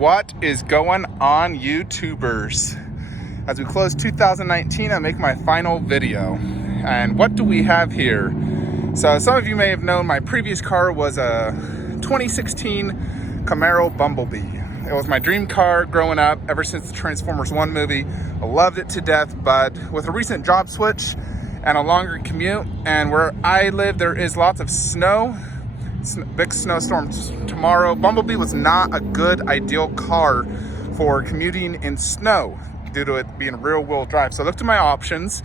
What is going on, YouTubers? As we close 2019, I make my final video. And what do we have here? So some of you may have known my previous car was a 2016 Camaro Bumblebee. It was my dream car growing up ever since the Transformers 1 movie. I loved it to death, but with a recent job switch and a longer commute, and where I live there is lots of snow, big snowstorms tomorrow, Bumblebee was not a good ideal car for commuting in snow due to it being rear-wheel drive. So I looked at my options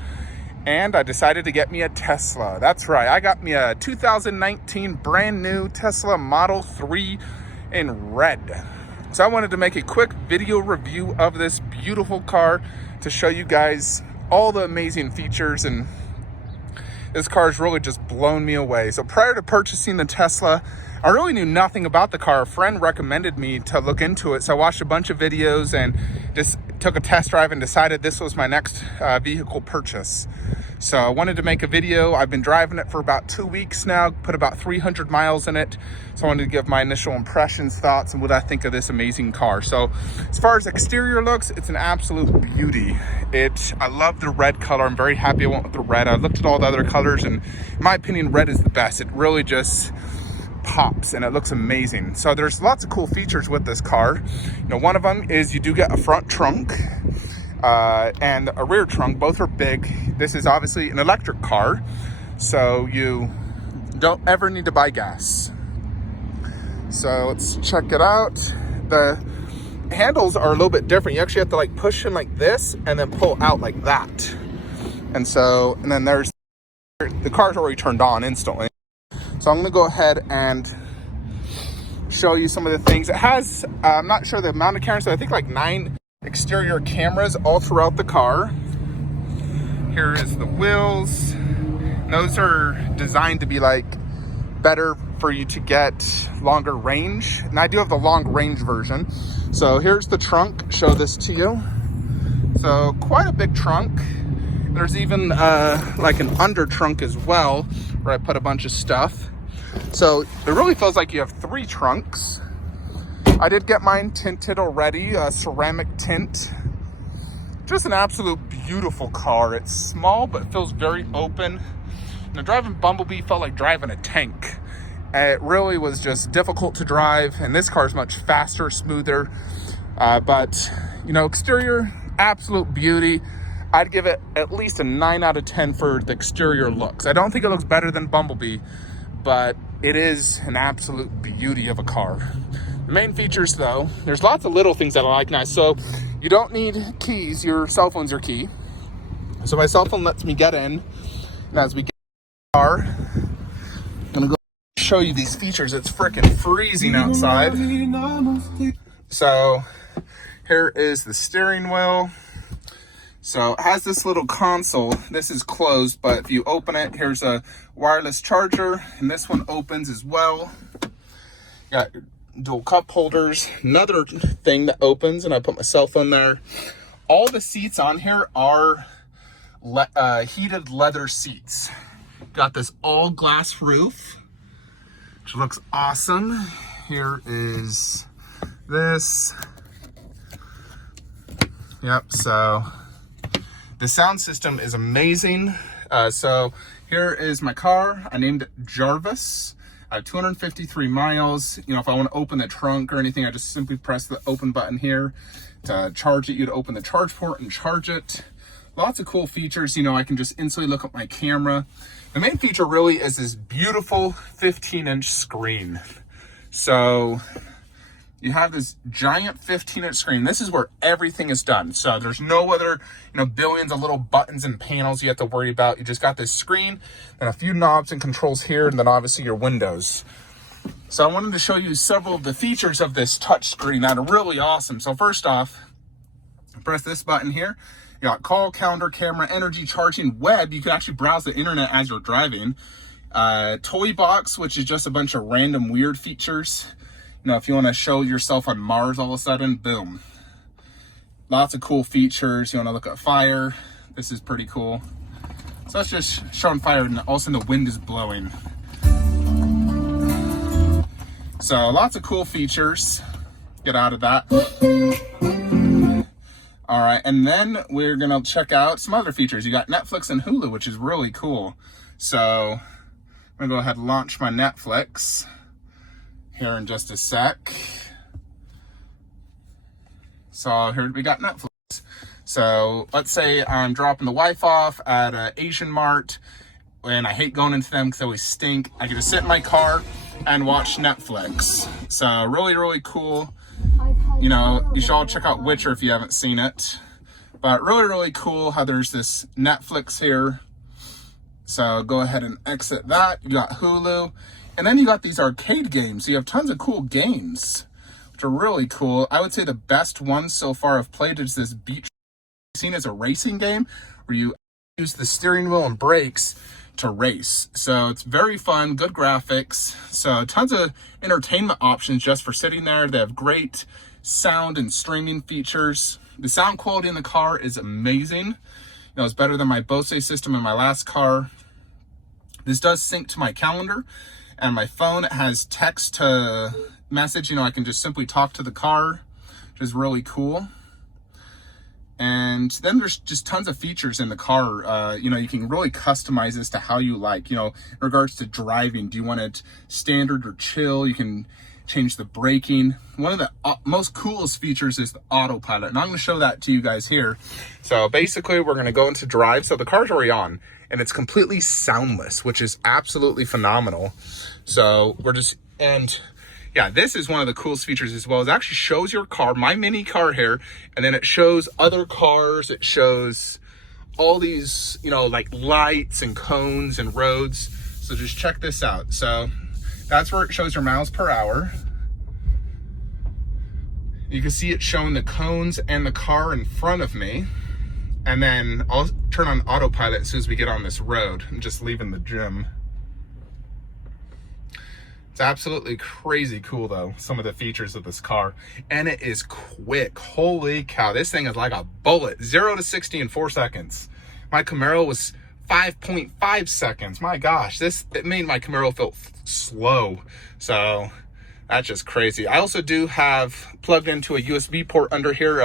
and I decided to get me a Tesla. That's right, I got me a 2019 brand new Tesla Model 3 in red. So I wanted to make a quick video review of this beautiful car to show you guys all the amazing features, and this car's really just blown me away. So prior to purchasing the Tesla, I really knew nothing about the car. A friend recommended me to look into it. So I watched a bunch of videos and just took a test drive and decided this was my next vehicle purchase. So I wanted to make a video. I've been driving it for about 2 weeks now, put about 300 miles in it. So I wanted to give my initial impressions, thoughts, and what I think of this amazing car. So as far as exterior looks, it's an absolute beauty. I love the red color. I'm very happy I went with the red. I looked at all the other colors, and in my opinion, red is the best. It really just pops and it looks amazing. So there's lots of cool features with this car. You know, one of them is you do get a front trunk and a rear trunk. Both are big. This is obviously an electric car, so you don't ever need to buy gas. So let's check it out. The handles are a little bit different. You actually have to like push in like this and then pull out like that. And then there's the car's already turned on instantly. So I'm gonna go ahead and show you some of the things. It has, I'm not sure the amount of cameras, so I think like 9 exterior cameras all throughout the car. Here is the wheels. And those are designed to be like better for you to get longer range. And I do have the long range version. So here's the trunk, show this to you. So quite a big trunk. There's even like an under trunk as well, where I put a bunch of stuff. So it really feels like you have 3 trunks. I did get mine tinted already, a ceramic tint. Just an absolute beautiful car. It's small, but it feels very open. Now, driving Bumblebee felt like driving a tank. It really was just difficult to drive, and this car is much faster, smoother. But, you know, exterior, absolute beauty. I'd give it at least a 9 out of 10 for the exterior looks. I don't think it looks better than Bumblebee, but it is an absolute beauty of a car. The main features though, there's lots of little things that I like nice. So you don't need keys, your cell phone's your key. So my cell phone lets me get in. And as we get in the car, I'm gonna go show you these features. It's freaking freezing outside. So here is the steering wheel. So it has this little console. This is closed, but if you open it, here's a wireless charger, and this one opens as well. Got dual cup holders, another thing that opens, and I put my cell phone there. All the seats on here are heated leather seats. Got this all glass roof, which looks awesome. Here is this. Yep, so the sound system is amazing. So here is my car. I named it Jarvis. I have 253 miles. You know, if I want to open the trunk or anything, I just simply press the open button here to charge it. You'd open the charge port and charge it. Lots of cool features. You know, I can just instantly look at my camera. The main feature really is this beautiful 15-inch screen. So you have this giant 15-inch screen. This is where everything is done. So there's no other, you know, billions of little buttons and panels you have to worry about. You just got this screen and a few knobs and controls here, and then obviously your windows. So I wanted to show you several of the features of this touch screen that are really awesome. So first off, press this button here. You got call, calendar, camera, energy, charging, web. You can actually browse the internet as you're driving. Toy box, which is just a bunch of random weird features. You know, if you want to show yourself on Mars all of a sudden, boom. Lots of cool features. You want to look at fire. This is pretty cool. So that's just showing fire, and all of a sudden the wind is blowing. So lots of cool features. get out of that. All right, and then we're gonna check out some other features. You got Netflix and Hulu, which is really cool. So I'm gonna go ahead and launch my Netflix here in just a sec. So here we got Netflix. So let's say I'm dropping the wife off at an Asian Mart, and I hate going into them because they always stink. I can just sit in my car and watch Netflix. So really, really cool. You know, you should all check out Witcher if you haven't seen it. But really, really cool how there's this Netflix here. So go ahead and exit that. You got Hulu. And then you got these arcade games. So you have tons of cool games, which are really cool. I would say the best one so far I've played is this Beach Racing. As a racing game where you use the steering wheel and brakes to race. So it's very fun, good graphics. So tons of entertainment options just for sitting there. They have great sound and streaming features. The sound quality in the car is amazing. You know, it's better than my Bose system in my last car. This does sync to my calendar, and my phone has text to message. You know, I can just simply talk to the car, which is really cool. And then there's just tons of features in the car. You know, you can really customize this to how you like. You know, in regards to driving, do you want it standard or chill? You can change the braking. One of the most coolest features is the Autopilot, and I'm going to show that to you guys here. So basically, we're going to go into drive. So the car's already on, and it's completely soundless, which is absolutely phenomenal. So we're just, and yeah, this is one of the coolest features as well. It actually shows your car, my mini car here, and then it shows other cars. It shows all these, you know, like lights and cones and roads. So just check this out. So that's where it shows your miles per hour. You can see it showing the cones and the car in front of me. And then I'll turn on autopilot as soon as we get on this road. I'm just leaving the gym. It's absolutely crazy cool though, some of the features of this car. And it is quick. Holy cow, this thing is like a bullet. 0 to 60 in 4 seconds. My Camaro was 5.5 seconds. My gosh, it made my Camaro feel slow. So that's just crazy. I also do have plugged into a USB port under here,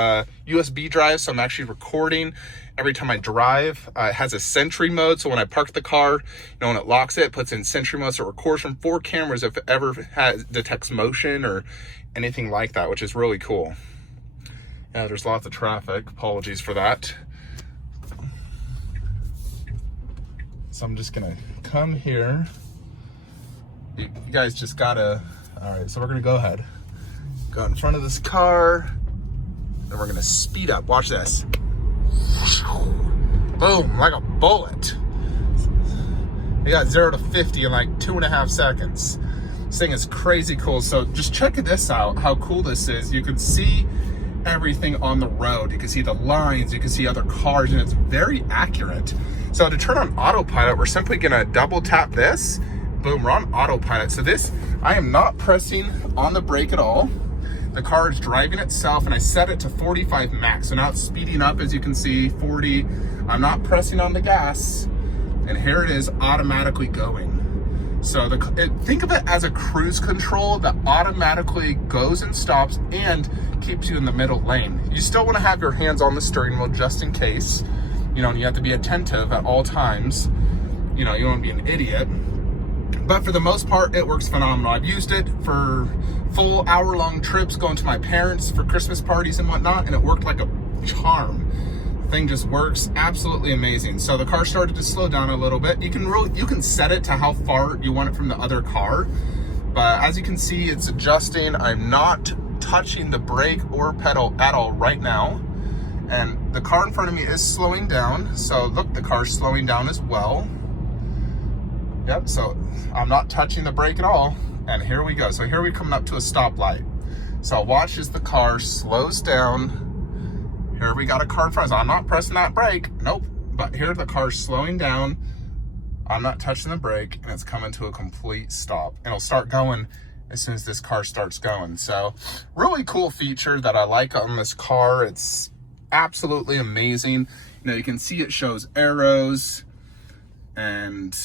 USB drive. So I'm actually recording every time I drive. It has a Sentry Mode. So when I park the car, you know, when it locks it puts in Sentry Mode. So it records from 4 cameras if it ever detects motion or anything like that, which is really cool. Yeah, there's lots of traffic. Apologies for that. So I'm just gonna come here. You guys just gotta, all right, so we're gonna go ahead. Go in front of this car, and we're gonna speed up. Watch this. Boom, like a bullet. We got 0 to 50 in like 2.5 seconds. This thing is crazy cool. So just check this out, how cool this is. You can see everything on the road. You can see the lines, you can see other cars, and it's very accurate. So to turn on autopilot, we're simply gonna double tap this. Boom, we're on autopilot. So this, I am not pressing on the brake at all. The car is driving itself, and I set it to 45 max. So now it's speeding up, as you can see, 40. I'm not pressing on the gas, and here it is automatically going. So think of it as a cruise control that automatically goes and stops and keeps you in the middle lane. You still want to have your hands on the steering wheel just in case, you know, and you have to be attentive at all times. You know, you don't want to be an idiot. But for the most part, it works phenomenal. I've used it for full hour-long trips going to my parents for Christmas parties and whatnot, and it worked like a charm. The thing just works absolutely amazing. So the car started to slow down a little bit. You can set it to how far you want it from the other car. But as you can see, it's adjusting. I'm not touching the brake or pedal at all right now. And the car in front of me is slowing down. So look, the car's slowing down as well. Yep, so I'm not touching the brake at all. And here we go. So here we're coming up to a stoplight. So watch as the car slows down. Here we got a car in front of us. I'm not pressing that brake. Nope. But here the car's slowing down. I'm not touching the brake, and it's coming to a complete stop. And it'll start going as soon as this car starts going. So really cool feature that I like on this car. It's absolutely amazing. You know, you can see it shows arrows, and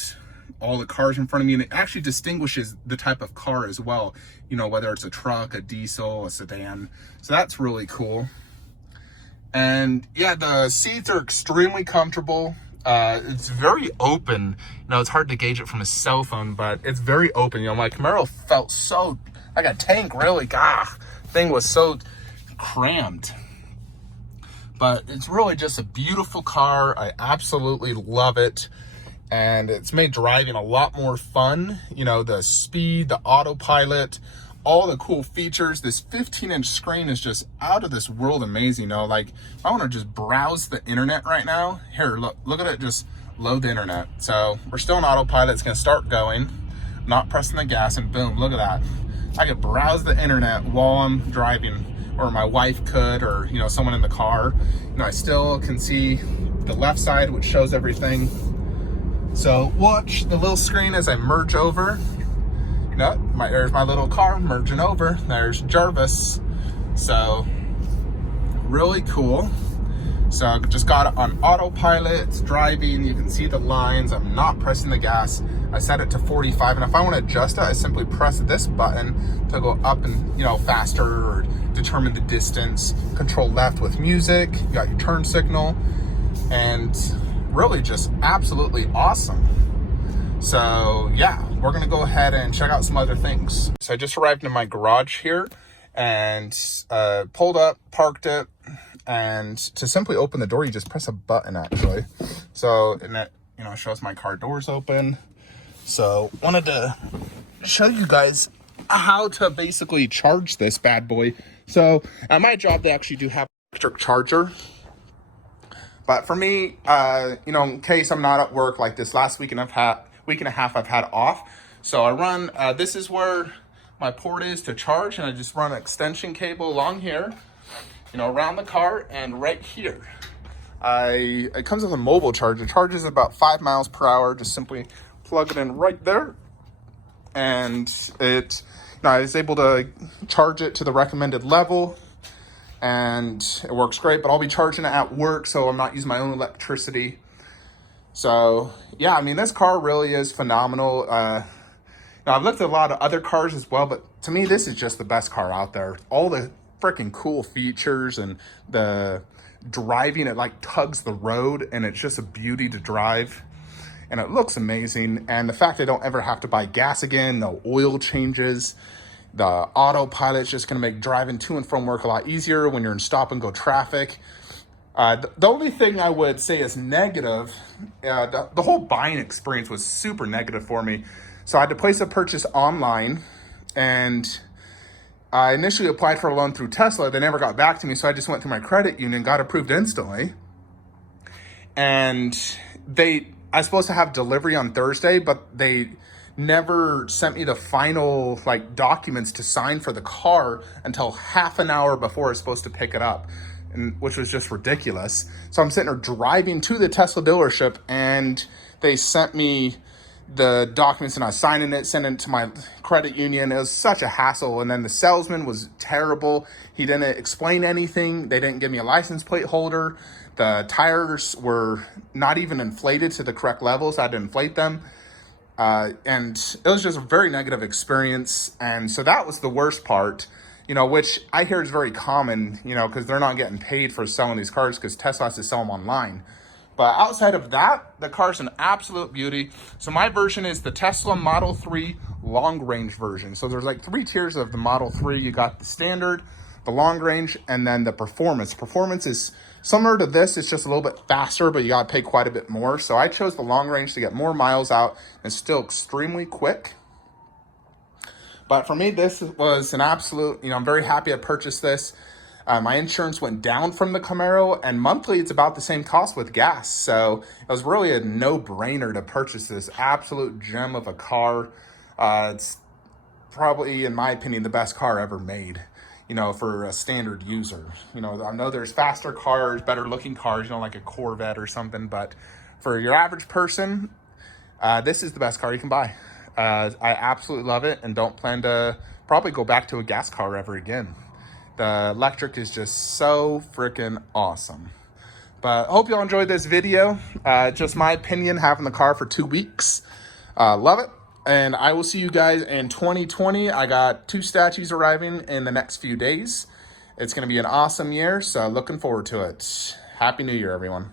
all the cars in front of me, and it actually distinguishes the type of car as well, you know, whether it's a truck, a diesel, a sedan. So that's really cool. And yeah, the seats are extremely comfortable. It's very open. You know, it's hard to gauge it from a cell phone, but it's very open. You know, my Camaro felt so like a tank, really. Thing was so crammed. But it's really just a beautiful car. I absolutely love it. And it's made driving a lot more fun. You know, the speed, the autopilot, all the cool features. This 15-inch screen is just out of this world amazing. You know, like I want to just browse the internet right now. Here, look at it, just load the internet. So we're still on autopilot. It's gonna start going, not pressing the gas, and boom, look at that. I could browse the internet while I'm driving, or my wife could, or, you know, someone in the car. You know, I still can see the left side, which shows everything. So watch the little screen as I merge over. There's my little car merging over. There's Jarvis. So really cool. So I just got it on autopilot. It's driving. You can see the lines. I'm not pressing the gas. I set it to 45, and if I want to adjust it, I simply press this button to go up and, you know, faster, or determine the distance. Control left with music. You got your turn signal, and really just absolutely awesome. So yeah, we're gonna go ahead and check out some other things. So I just arrived in my garage here and pulled up, parked it, and to simply open the door, you just press a button actually. So, and it, you know, shows my car doors open. So wanted to show you guys how to basically charge this bad boy. So at my job, they actually do have an electric charger. But for me, you know, in case I'm not at work, like this last week and a half I've had off. So I run, this is where my port is to charge, and I just run an extension cable along here, you know, around the car, and right here. It comes with a mobile charger. It charges about 5 miles per hour. Just simply plug it in right there. And it, you know, I was able to charge it to the recommended level, and it works great, but I'll be charging it at work, so I'm not using my own electricity. So yeah, I mean, this car really is phenomenal. Now I've looked at a lot of other cars as well, but to me, this is just the best car out there. All the freaking cool features, and the driving, it like tugs the road, and it's just a beauty to drive. And it looks amazing. And the fact I don't ever have to buy gas again, no oil changes. The autopilot's just gonna make driving to and from work a lot easier when you're in stop and go traffic. The only thing I would say is negative, the whole buying experience was super negative for me. So I had to place a purchase online, and I initially applied for a loan through Tesla. They never got back to me, so I just went through my credit union, got approved instantly. And I was supposed to have delivery on Thursday, but they never sent me the final documents to sign for the car until half an hour before I was supposed to pick it up, which was just ridiculous. So I'm sitting there driving to the Tesla dealership, and they sent me the documents, and I was signing it, sending it to my credit union. It was such a hassle. And then the salesman was terrible. He didn't explain anything. They didn't give me a license plate holder. The tires were not even inflated to the correct levels. I had to inflate them. And it was just a very negative experience. And so that was the worst part, which I hear is very common, because they're not getting paid for selling these cars because Tesla has to sell them online. But outside of that, the car's an absolute beauty. So my version is the Tesla Model 3 long range version. So there's 3 tiers of the Model 3. You got the standard, the long range, and then the performance. Performance is similar to this. It's just a little bit faster, but you got to pay quite a bit more. So I chose the long range to get more miles out, and still extremely quick. But for me, this was an absolute, I'm very happy I purchased this. My insurance went down from the Camaro, and monthly it's about the same cost with gas. So it was really a no-brainer to purchase this absolute gem of a car. It's probably, in my opinion, the best car ever made, for a standard user. I know there's faster cars, better looking cars, like a Corvette or something, but for your average person, this is the best car you can buy. I absolutely love it, and don't plan to probably go back to a gas car ever again. The electric is just so freaking awesome. But hope y'all enjoyed this video. Just my opinion, having the car for 2 weeks. Love it. And I will see you guys in 2020. I got 2 statues arriving in the next few days. It's going to be an awesome year, so looking forward to it. Happy New Year, everyone.